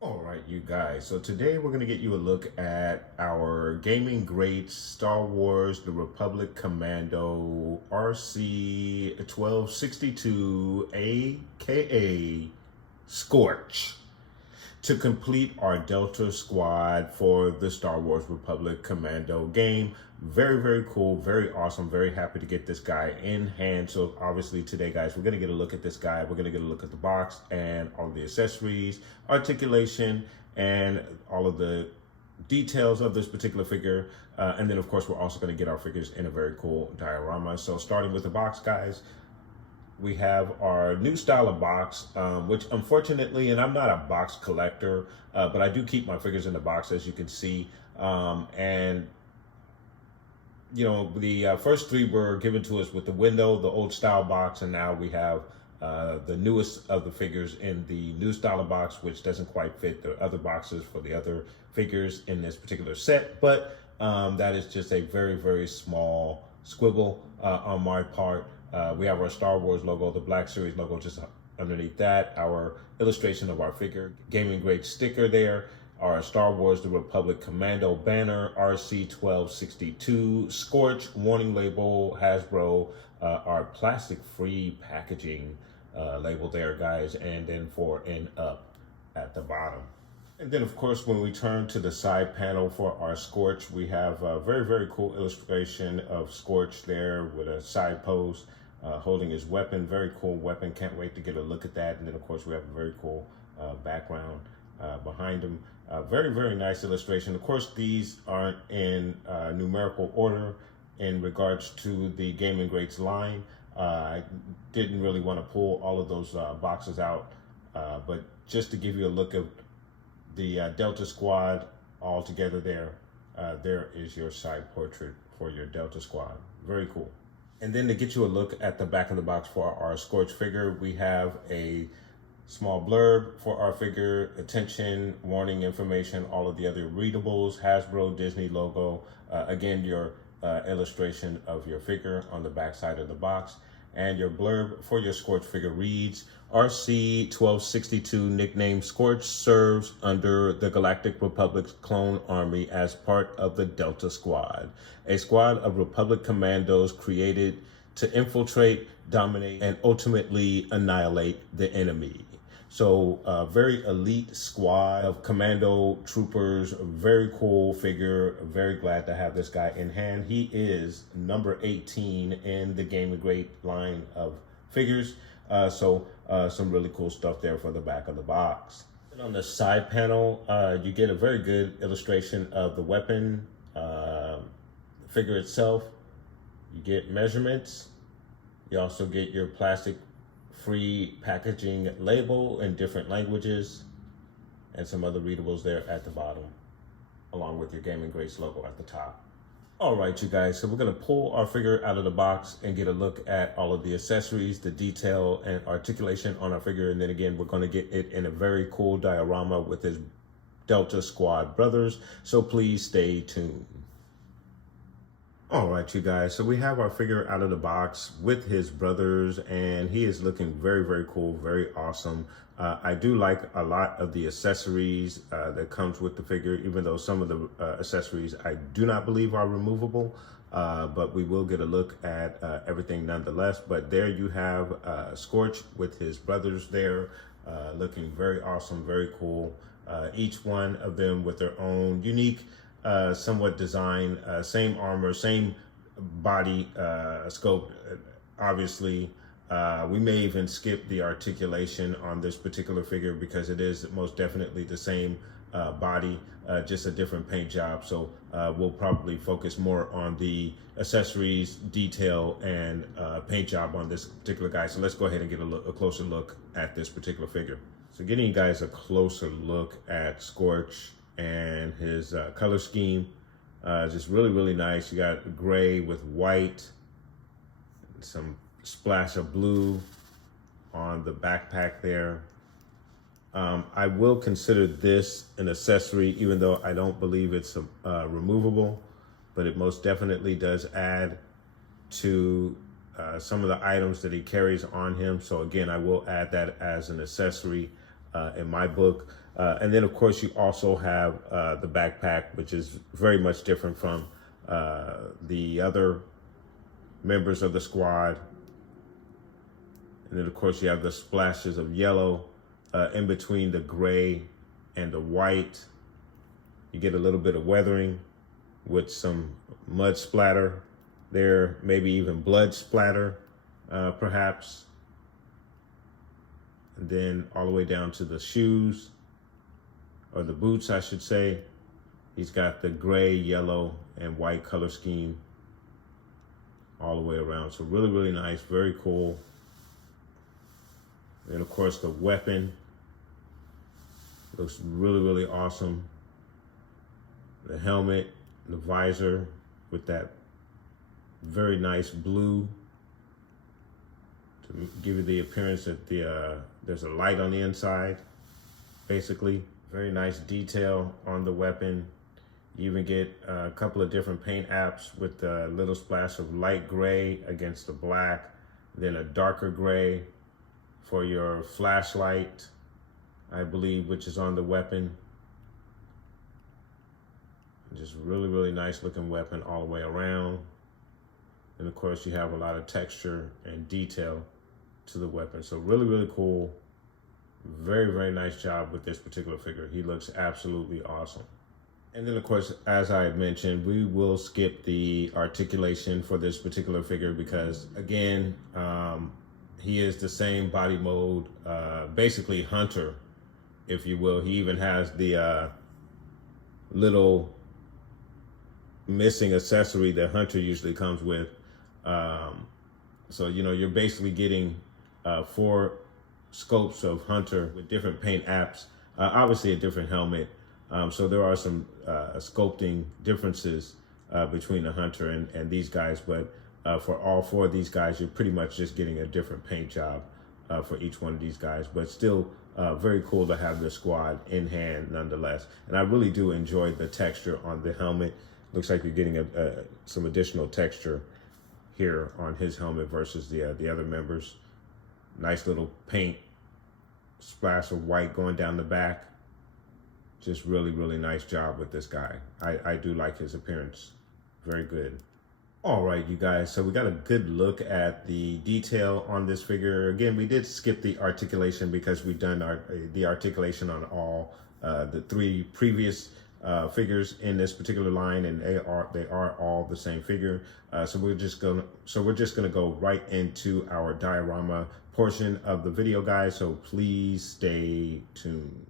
All right, you guys. So today we're going to get you a look at our Gaming Greats Star Wars The Republic Commando RC 1262, aka Scorch, to complete our Delta Squad for the Star Wars Republic Commando game. Very, very cool, very awesome, very happy to get this guy in hand. So obviously today, guys, we're gonna get a look at this guy. We're gonna get a look at the box and all the accessories, articulation, and all of the details of this particular figure. And then of course, we're also gonna get our figures in a very cool diorama. So starting with the box, guys, we have our new style of box, which unfortunately, and I'm not a box collector, but I do keep my figures in the box, as you can see. And you know, the first three were given to us with the window, the old style box, and now we have the newest of the figures in the new style of box, which doesn't quite fit the other boxes for the other figures in this particular set. But that is just a very, very small squibble on my part. We have our Star Wars logo, the Black Series logo just underneath that, our illustration of our figure, Gaming Greats sticker there, our Star Wars The Republic Commando banner, RC 1262, Scorch, warning label, Hasbro, our plastic-free packaging label there, guys, and then 4 and up at the bottom. And then, of course, when we turn to the side panel for our Scorch, we have a very, very cool illustration of Scorch there with a side pose holding his weapon. Very cool weapon. Can't wait to get a look at that. And then, of course, we have a very cool background behind him. Very, very nice illustration. Of course, these aren't in numerical order in regards to the Gaming Greats line. I didn't really want to pull all of those boxes out, but just to give you a look of the Delta Squad all together there, there is your side portrait for your Delta Squad. Very cool. And then to get you a look at the back of the box for our Scorch figure, we have a small blurb for our figure, attention, warning information, all of the other readables, Hasbro, Disney logo, again, your illustration of your figure on the back side of the box. And your blurb for your Scorch figure reads, RC 1262, nicknamed Scorch, serves under the Galactic Republic's clone army as part of the Delta Squad, a squad of Republic Commandos created to infiltrate, dominate, and ultimately annihilate the enemy. So very elite squad of commando troopers, very cool figure. Very glad to have this guy in hand. He is number 18 in the Gaming Great line of figures. So some really cool stuff there for the back of the box. And on the side panel, you get a very good illustration of the weapon, figure itself. You get measurements. You also get your plastic free packaging label in different languages and some other readables there at the bottom, along with your Gaming Greats logo at the top. All right, you guys, so we're gonna pull our figure out of the box and get a look at all of the accessories, the detail and articulation on our figure. And then again, we're gonna get it in a very cool diorama with his Delta Squad brothers. So please stay tuned. All right, you guys, so we have our figure out of the box with his brothers, and he is looking very, very cool, very awesome. I do like a lot of the accessories that comes with the figure, even though some of the accessories I do not believe are removable, but we will get a look at everything nonetheless. But there you have Scorch with his brothers there, looking very awesome, very cool. Each one of them with their own unique somewhat design, same armor, same body scope. Obviously, we may even skip the articulation on this particular figure because it is most definitely the same body, just a different paint job. So we'll probably focus more on the accessories, detail, and paint job on this particular guy. So let's go ahead and get a closer look at this particular figure. So getting you guys a closer look at Scorch, and his color scheme. Just really, really nice. You got gray with white, some splash of blue on the backpack there. I will consider this an accessory, even though I don't believe it's removable, but it most definitely does add to some of the items that he carries on him. So again, I will add that as an accessory in my book. And then of course you also have the backpack, which is very much different from the other members of the squad. And then of course you have the splashes of yellow in between the gray and the white. You get a little bit of weathering with some mud splatter there, maybe even blood splatter, perhaps. And then all the way down to the shoes, or the boots, I should say. He's got the gray, yellow, and white color scheme all the way around. So really, really nice, very cool. And of course the weapon looks really, really awesome. The helmet, the visor with that very nice blue to give you the appearance that there's a light on the inside, basically. Very nice detail on the weapon. You even get a couple of different paint apps with a little splash of light gray against the black, then a darker gray for your flashlight, I believe, which is on the weapon. Just really, really nice looking weapon all the way around. And of course you have a lot of texture and detail to the weapon. So really, really cool. Very, very nice job with this particular figure. He looks absolutely awesome. And then of course, as I mentioned, we will skip the articulation for this particular figure because again, he is the same body mode, basically Hunter, if you will. He even has the little missing accessory that Hunter usually comes with. So, you know, you're basically getting 4 scopes of Hunter with different paint apps, obviously a different helmet. So there are some sculpting differences between the Hunter and these guys, but for all 4 of these guys, you're pretty much just getting a different paint job for each one of these guys, but still very cool to have the squad in hand nonetheless. And I really do enjoy the texture on the helmet. Looks like you're getting some additional texture here on his helmet versus the other members. Nice little paint splash of white going down the back. Just really, really nice job with this guy. I do like his appearance. Very good. All right, you guys, so we got a good look at the detail on this figure. Again, we did skip the articulation because we've done the articulation on all the 3 previous figures in this particular line, and they are all the same figure. So we're just gonna go right into our diorama portion of the video, guys. So please stay tuned.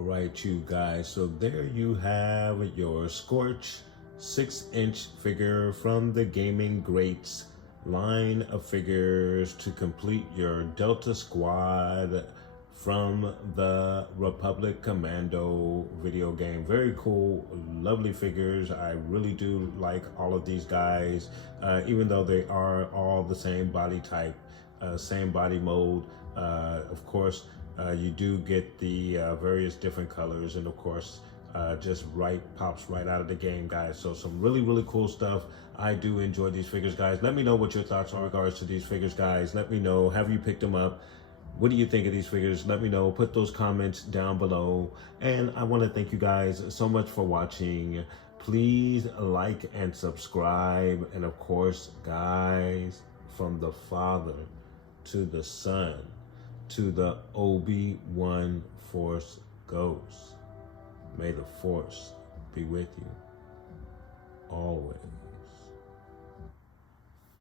Right, you guys, so there you have your Scorch 6-inch figure from the Gaming Greats line of figures to complete your Delta Squad from the Republic Commando video game. Very cool, lovely figures. I really do like all of these guys, even though they are all the same body type, same body mode. Of course, you do get the various different colors, and of course, just pops right out of the game, guys. So some really, really cool stuff. I do enjoy these figures, guys. Let me know what your thoughts are in regards to these figures, guys. Let me know, have you picked them up? What do you think of these figures? Let me know. Put those comments down below. And I want to thank you guys so much for watching. Please like and subscribe. And of course, guys, from the Father to the Son to the Obi-Wan Force Ghost, may the Force be with you always.